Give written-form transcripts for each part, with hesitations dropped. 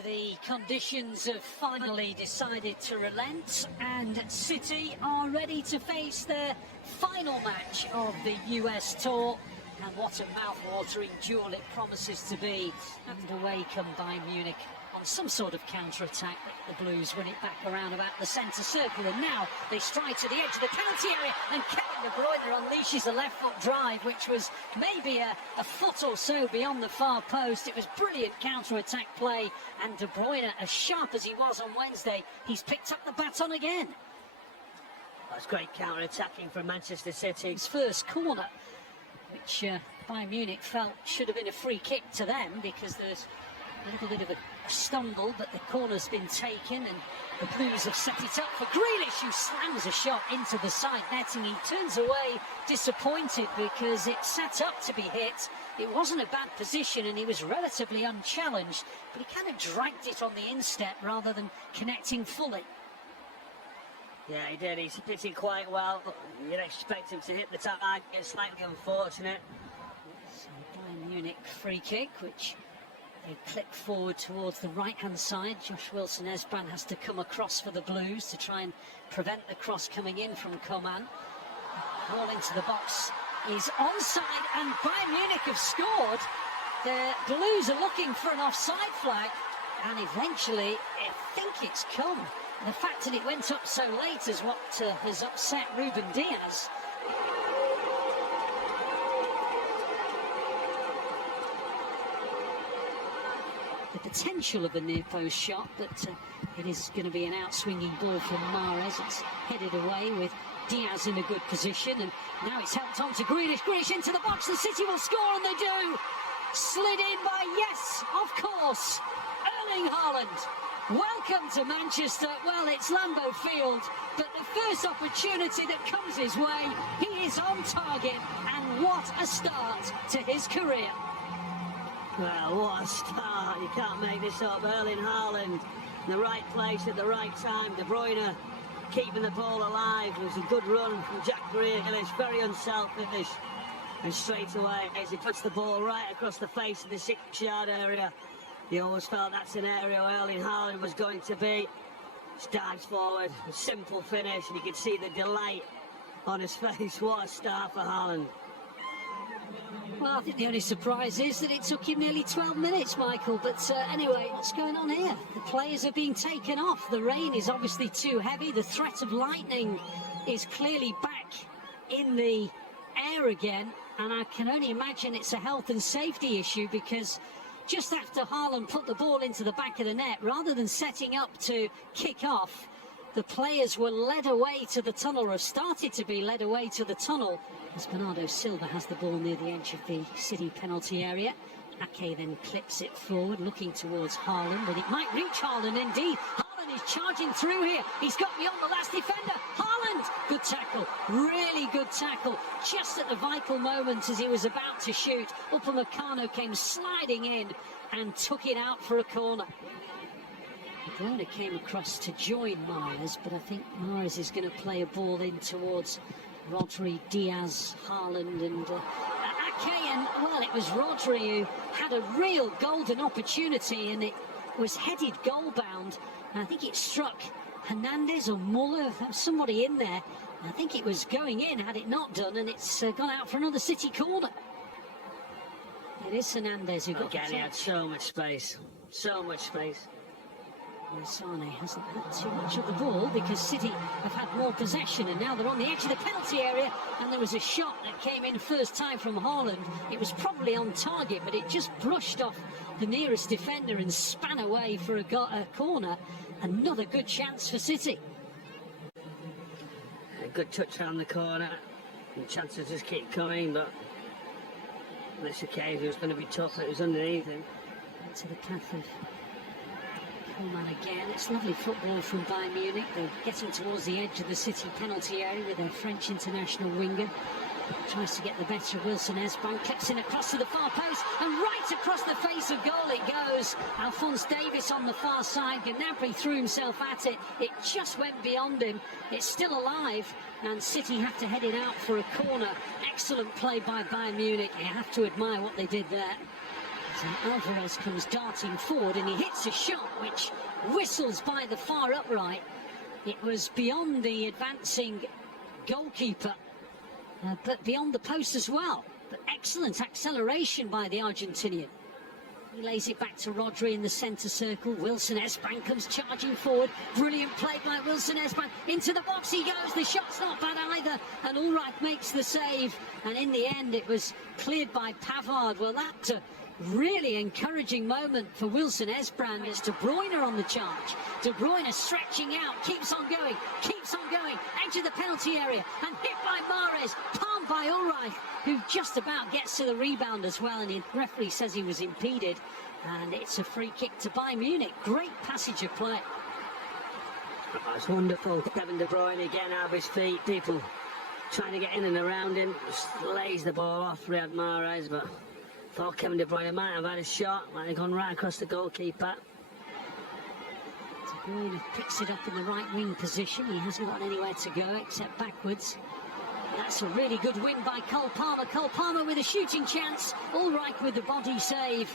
The conditions have finally decided to relent, and City are ready to face their final match of the US tour. And what a mouth-watering duel it promises to be. And away come Bayern Munich on some sort of counter-attack. The Blues win it back around about the centre circle, and now they stride to the edge of the penalty area, and Kevin De Bruyne unleashes a left-foot drive, which was maybe a foot or so beyond the far post. It was brilliant counter-attack play, and De Bruyne, as sharp as he was on Wednesday, he's picked up the baton again. That's great counter-attacking from Manchester City. His first corner, which Bayern Munich felt should have been a free kick to them, because there's a little bit of a stumble, but the corner's been taken, and the Blues have set it up for Grealish, who slams a shot into the side netting. He turns away disappointed because it set up to be hit. It wasn't a bad position, and he was relatively unchallenged, but he kind of dragged it on the instep rather than connecting fully. Yeah, he did. He's hitting quite well. You'd expect him to hit the target. It's slightly unfortunate. So Bayern Munich free kick, which they click forward towards the right-hand side. Josh Wilson-Esban has to come across for the Blues to try and prevent the cross coming in from Coman. Ball into the box is onside, and Bayern Munich have scored. The Blues are looking for an offside flag, and eventually I think it's come. The fact that it went up so late is what has upset Ruben Diaz. The potential of a near-post shot, but it is going to be an out-swinging ball from Mahrez. It's headed away with Diaz in a good position, and now it's helped on to Grealish. Grealish into the box, the City will score, and they do! Slid in by, yes, of course, Erling Haaland. Welcome to Manchester. Well, it's Lambeau Field, but the first opportunity that comes his way, he is on target, and what a start to his career. Well, what a start. You can't make this up. Erling Haaland in the right place at the right time. De Bruyne keeping the ball alive. It was a good run from Jack Grealish, very unselfish. And straight away, as he puts the ball right across the face of the 6-yard area, you always felt that's an area where Erling Haaland was going to be. Just dives forward, a simple finish, and you can see the delight on his face. What a start for Haaland. Well, I think the only surprise is that it took him nearly 12 minutes, Michael. But anyway, what's going on here? The players are being taken off. The rain is obviously too heavy. The threat of lightning is clearly back in the air again. And I can only imagine it's a health and safety issue, because just after Haaland put the ball into the back of the net, rather than setting up to kick off, the players were led away to the tunnel, or have started to be led away to the tunnel, as Bernardo Silva has the ball near the edge of the City penalty area. Ake then clips it forward, looking towards Haaland, and it might reach Haaland indeed. Haaland is charging through here. He's got beyond the last defender. Haaland! Good tackle, really good tackle. Just at the vital moment as he was about to shoot, Upamecano came sliding in and took it out for a corner. De Bruyne came across to join Mahrez, but I think Mahrez is going to play a ball in towards Rodri, Diaz, Haaland and Ake, and well, it was Rodri who had a real golden opportunity, and it was headed goal-bound. I think it struck Hernandez or Muller, somebody in there. I think it was going in had it not done, and it's gone out for another City corner. It is Hernandez who got again, he had so much space, so much space. Sane hasn't had too much of the ball, because City have had more possession, and now they're on the edge of the penalty area, and there was a shot that came in first time from Haaland. It was probably on target, but it just brushed off the nearest defender and span away for a corner. Another good chance for City. A good touch around the corner, and chances just keep coming, but on this occasion it was going to be tough. It was underneath him. Into the path of Coman again. It's lovely football from Bayern Munich. They're getting towards the edge of the City penalty area with their French international winger. Tries to get the better of Wilson-Esban, clips in across to the far post, and right across the face of goal it goes. Alphonse Davies on the far side. Gnabry threw himself at it. It just went beyond him. It's still alive, and City have to head it out for a corner. Excellent play by Bayern Munich. You have to admire what they did there. So Alvarez comes darting forward and he hits a shot which whistles by the far upright. It was beyond the advancing goalkeeper, but beyond the post as well. But excellent acceleration by the Argentinian. He lays it back to Rodri in the centre circle. Wilson Espan comes charging forward. Brilliant play by Wilson Espan. Into the box he goes. The shot's not bad either. And Ulreich makes the save. And in the end, it was cleared by Pavard. Well, that's a really encouraging moment for Wilson Espan. It's De Bruyne on the charge. De Bruyne stretching out. Keeps on going. Keeps on going. Edge of the penalty area. And hit by Mahrez. Palmed by Ulreich, who just about gets to the rebound as well, and the referee says he was impeded, and it's a free kick to Bayern Munich. Great passage of play. That's wonderful. Kevin De Bruyne again out of his feet. People trying to get in and around him. Just lays the ball off Riyad Mahrez, but thought Kevin De Bruyne might have had a shot, might have gone right across the goalkeeper. De Bruyne picks it up in the right wing position. He hasn't got anywhere to go except backwards. That's a really good win by Cole Palmer. Cole Palmer with a shooting chance. Ulreich with the body save.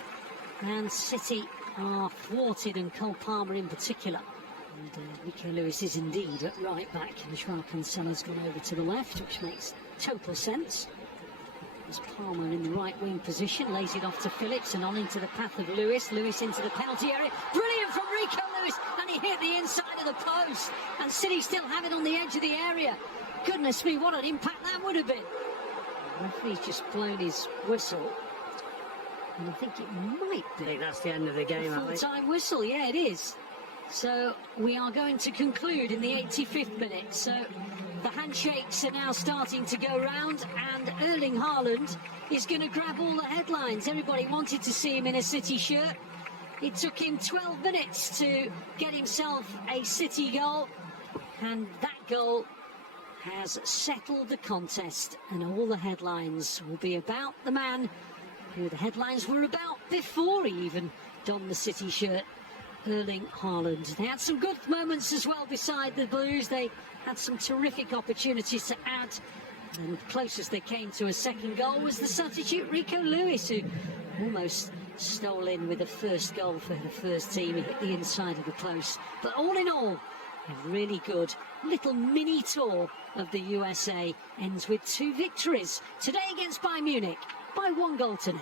And City are thwarted, and Cole Palmer in particular. And Rico Lewis is indeed at right back. And Joao Cancelo's gone over to the left, which makes total sense. There's Palmer in the right wing position. Lays it off to Phillips and on into the path of Lewis. Lewis into the penalty area. Brilliant from Rico Lewis. And he hit the inside of the post. And City still have it on the edge of the area. Goodness me, what an impact that would have been. The referee's just blown his whistle. And I think it might be. I think that's the end of the game, a full-time whistle, yeah, it is. So we are going to conclude in the 85th minute. So the handshakes are now starting to go round, and Erling Haaland is going to grab all the headlines. Everybody wanted to see him in a City shirt. It took him 12 minutes to get himself a City goal, and that goal has settled the contest, and all the headlines will be about the man who the headlines were about before he even donned the City shirt, Erling Haaland. They had some good moments as well beside the Blues. They had some terrific opportunities to add, and the closest they came to a second goal was the substitute Rico Lewis, who almost stole in with the first goal for the first team. He hit the inside of the post. But all in all, a really good little mini tour of the USA ends with 2 victories today against Bayern Munich by 1 goal to 0.